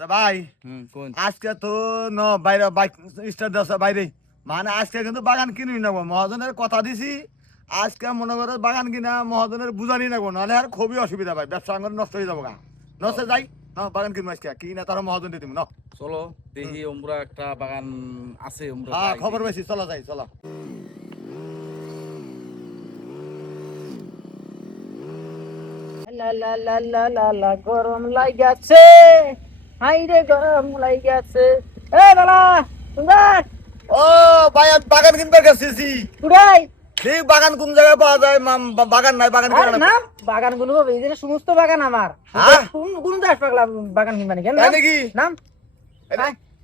ভাই কোন আজকে তো বাইরে বাইক স্টার্ট আছে বাইরে মানে আজকে কিন্তু বাগান কিনি নেবো মহাজনের কথা দিছি আজকে মনে করো বাগান কিনা মহাজনের বুঝানি নেবো নাহলে আর খুবই অসুবিধা ভাই ব্যবসা আঙ্গন নষ্ট হয়ে যাবো গা নষ্ট যাই না বাগান কিনবো আজকে কি না তারা মহাজন দিয়ে দিব না চলো দেখি আমরা একটা বাগান আছে আমরা হ্যাঁ খবর বেশি চলো যাই চলো লা লা লা লা লা লা গরম লাগাছে হাইরে গরম লাগাছে এ বালা সুন্দর ও ভাই আমি বাগান কিনবার গেছি কুড়াই ঠিক বাগান কোন জায়গায় পাওয়া যায় বাগান নাই বাগান আর না বাগান গুলো এই যে সমস্ত বাগান আমার হ্যাঁ? কোন কোন দাস পাগলা বাগান কিনবানি কেন তাই নাকি নাম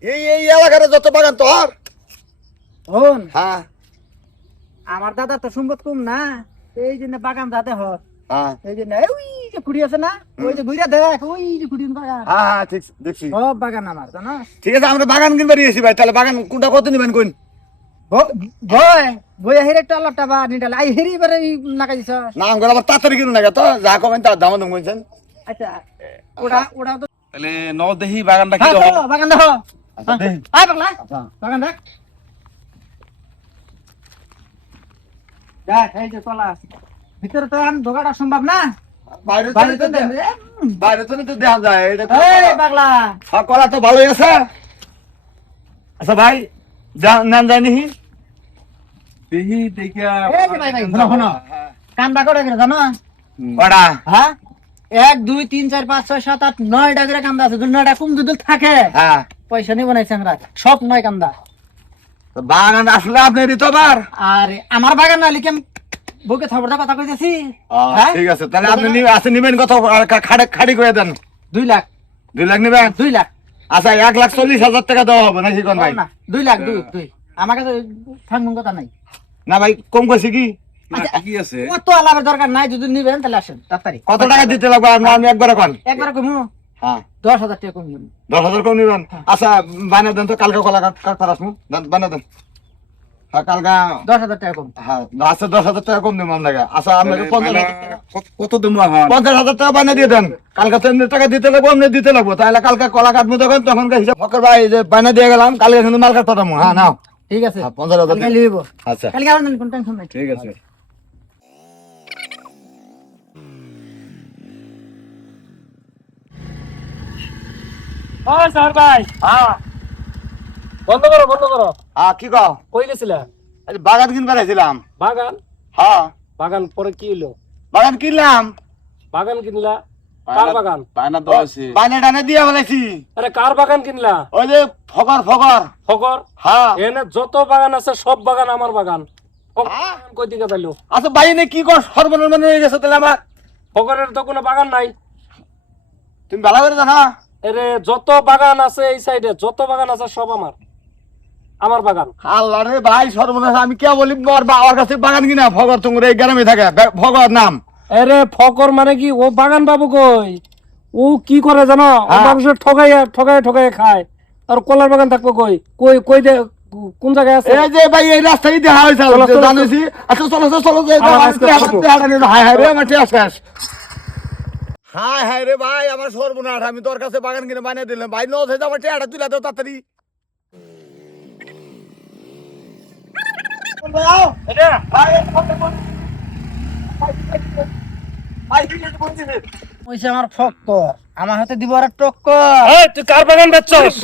এই এই এলাকার যত বাগান তোর হন হ্যাঁ আমার দাদা তো সম্পদ কম না এই জন্য বাগান দাদা হর হ্যাঁ এই জন্য ওই যে খুঁড়ি আছে না ওই যে ঘুরে দেখ ওই যে খুঁড়ি বাগান হ্যাঁ হ্যাঁ ঠিক দেখছি সব বাগান আমার জানো ঠিক আছে আমরা বাগান কিনবার গেছি ভাই তাহলে বাগান কোনটা কত নিবেন কোন বয় বই হেরে টলাটা বা নিটাল আই হেরি বারে নাকা দিছ না আমরা আবার তাড়াতাড়ি কিনুন না তো যা কমেন তার দাম দাম কইছেন আচ্ছা ওটা ওটা তো তাহলে ন দেখি বাগানটা কি হ্যাঁ রকম চলো বাগান দেখো আচ্ছা দেই আয় পাগলা আচ্ছা বাগান দেখ দেখ এই যে কলা ভিতরে তো আন ঢোকাটা সম্ভব না বাইরে বাইরে তো তো বাইরে তো দেখা যায় এটা তো এই পাগলা হ্যাঁ কলা তো ভালোই আছে আচ্ছা ভাই নাম জানি দেখি দেখিয়া এই যে ভাই ভাই শোনো শোনো কামটা করে গেলে জানো ওটা হ্যাঁ 1 2 3 4 5 6 7 8 9 টা করে কামটা আছে 9টা কম দুদুল থাকে হ্যাঁ পয়সা নিব নাই আমরা সব 9 কামটা তো বাগান আসলে আপনি দিতে পার আর আমার বাগান না লিখে বুকে থবড়া কথা কইতেছি হ্যাঁ ঠিক আছে তাহলে আপনি আছে নিবেন কত খাড়ি করে দেন 2 লাখ 2 লাখ নিবেন 2 লাখ আচ্ছা 1,40,000 টাকা দেওয়া হবে নাকি কোন ভাই না 2 লাখ 2 আমার কাছে ফাঙ্গুন কথা নাই না ভাই কম কইছি কি কি আছে কত আলাপের দরকার নাই যদি নিবেন তাহলে আসেন তাড়াতাড়ি কত টাকা দিতে লাগবে আমি একবার কোন একবার কমু হ্যাঁ 10,000 টাকা কম দিন 10,000 কম নিবেন আচ্ছা বানা দেন তো কালকে কলা কাট আসমু বানা দেন হ্যাঁ কালকে 10,000 টাকা কম হ্যাঁ আচ্ছা 10,000 টাকা কম দিবেন আপনাকে আচ্ছা আপনাকে 50,000 টাকা কত দেবো এখন 50,000 টাকা বানিয়ে দিয়ে দেন কালকে তো এমনি টাকা দিতে লাগবো এমনি দিতে লাগবো তাহলে কালকে কলা কাটবো তখন হিসাব ফকর ভাই যে বানিয়ে দিয়ে গেলাম কালকে কিন্তু মাল কাটতে পাঠাবো হ্যাঁ নাও ঠিক আছে 50,000 কালকে লিব আচ্ছা কালকে আর কোন টেনশন নাই ঠিক আছে ও স্যার ভাই হ্যাঁ বন্ধ করো কি কও কই গেছিলা আরে বাগান কিনবার আইছিলাম বাগান হ্যাঁ বাগান পরে কি হলো বাগান কিনলাম বাগান কিনলা কার বাগান বায়না তো আছে বানে টানে দিয়ে বলেছি আরে কার বাগান কিনলা ওই যে ফকর ফকর হ্যাঁ এনে যত বাগান আছে সব বাগান আমার বাগান হ্যাঁ? কই দিকে পাইলো আচ্ছা বাইনে কি কর সর্বনিম্ন হয়ে গেছে তাহলে আমার ফকরের তো কোনো বাগান নাই তুমি ভালো করে জানা এরে যত বাগান আছে এই সাইডে যত বাগান আছে সব আমার বাগান আল্লাহ রে ভাই সর্বনাশ আমি কে বলি মোর বাবার কাছে বাগান কিনা ফকর তোমার এই গ্রামে থাকে ফকর নাম আরে ফকর মানে কি ও বাগান বাবু কই ও কি করে জানো ও হ্যাঁ। মানুষের ঠকায় খায় আর কলার বাগান থাকবো কই কই কই দে কোন জায়গায় আছে এই যে ভাই এই রাস্তায় দেখা হয়েছে চলো, চলো, জানিছি আচ্ছা চলো হায় হায় রে আমার ঠিক আছে হায় হায় রে ভাই আমার সর্বনাশ আমি তোর কাছে বাগান কিনে বানিয়ে দিলাম ভাই নজ হয়ে আমার টেয়াটা তুলে দাও তাড়াতাড়ি ওইসে আমার ফকর আমার হাতে দিব আর টক্কর তুই কার বাগান বেচছস